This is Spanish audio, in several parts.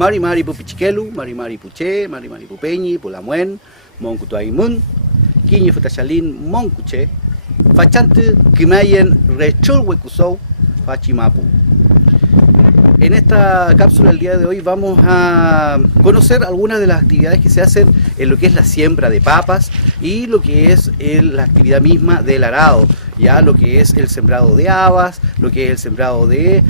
Mari mari pu pichikelu, mari mari puche, mari mari pu peñi, pu lamuen, monku tuaimun, kiñi futachalin monkuche, fachante kimayen rechol huecusou, fachimapu. En esta cápsula del día de hoy vamos a conocer algunas de las actividades que se hacen en lo que es la siembra de papas y lo que es la actividad misma del arado, ya lo que es el sembrado de habas, lo que es el sembrado de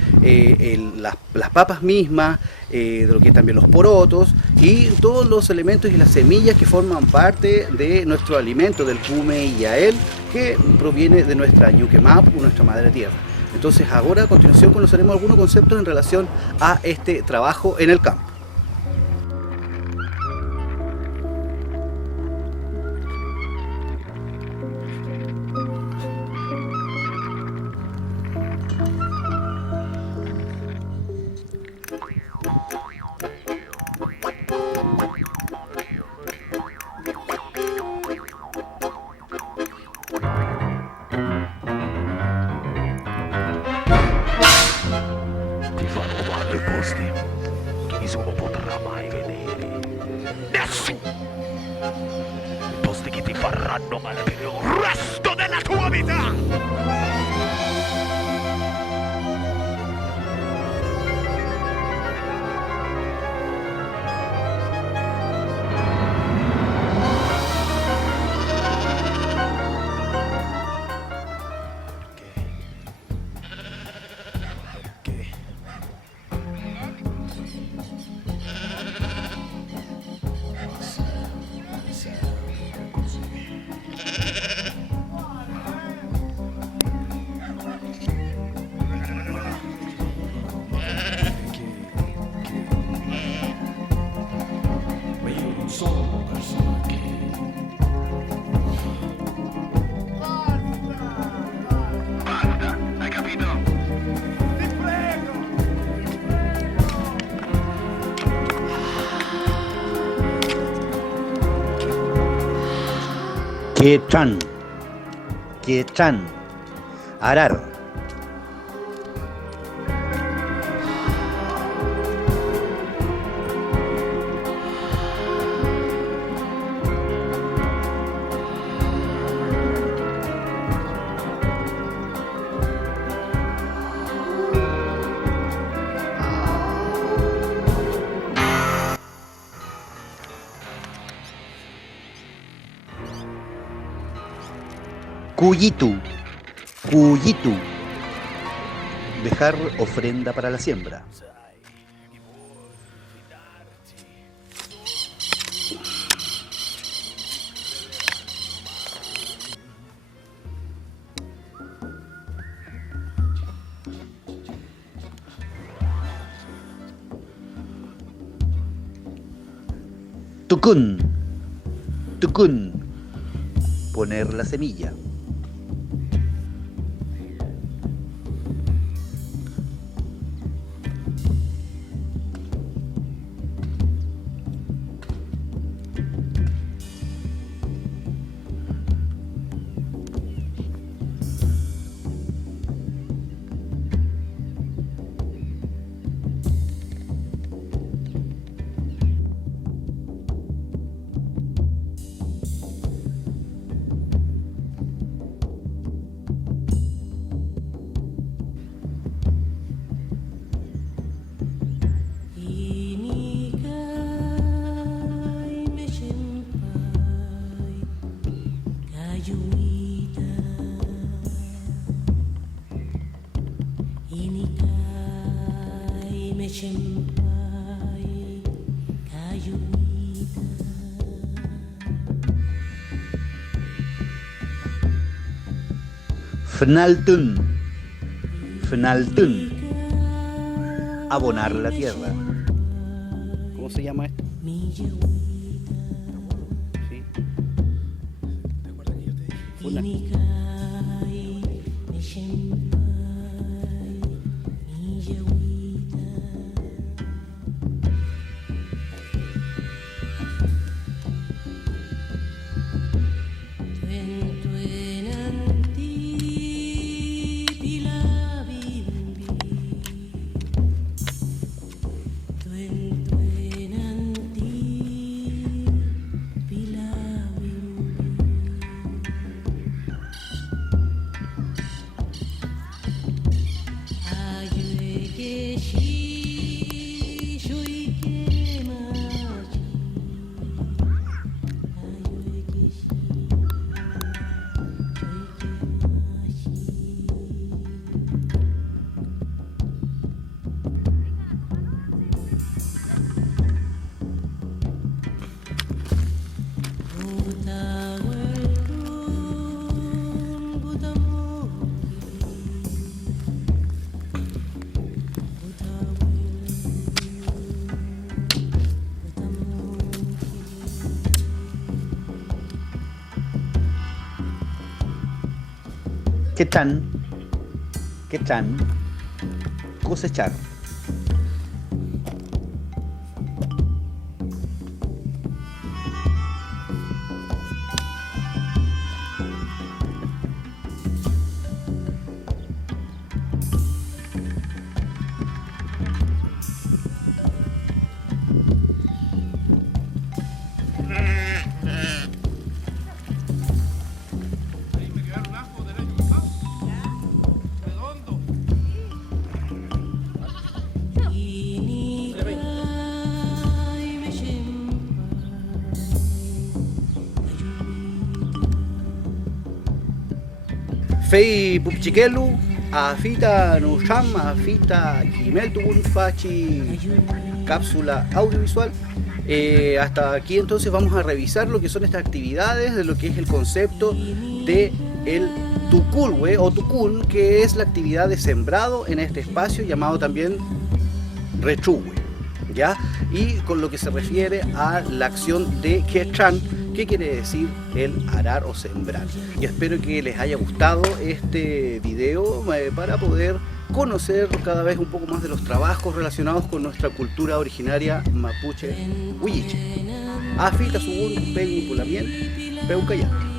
las papas mismas, de lo que es también los porotos y todos los elementos y las semillas que forman parte de nuestro alimento, del kume y yael, que proviene de nuestra ñuquemapu, nuestra madre tierra. Entonces ahora a continuación conoceremos algunos conceptos en relación a este trabajo en el campo. Nessuno potrà mai vedere. Nessuno! Posti che ti faranno male per il resto della tua vita! Quechan, arar. Cuyitu, dejar ofrenda para la siembra. Tukun, poner la semilla. Fnaltun. Fnaltun. Abonar la tierra. ¿Cómo se llama esto? ¿Sí? ¿Te acuerdas que yo te dije? Funa. ¿Qué tan? Cosechar. Ahí me quedaron ajos del año pasado. Redondo. Fei Pupchikelu, Afita Nusham, Afita Kimeltun Fachi, cápsula audiovisual. Hasta aquí entonces vamos a revisar lo que son estas actividades, de lo que es el concepto de el Tuculhue o Tucul, que es la actividad de sembrado en este espacio llamado también Rechuhue, ¿ya? Y con lo que se refiere a la acción de Quechan, que quiere decir el arar o sembrar. Y espero que les haya gustado este video para poder conocer cada vez un poco más de los trabajos relacionados con nuestra cultura originaria mapuche huilliche. Afita Subun Peñi Pulamien Peucayá.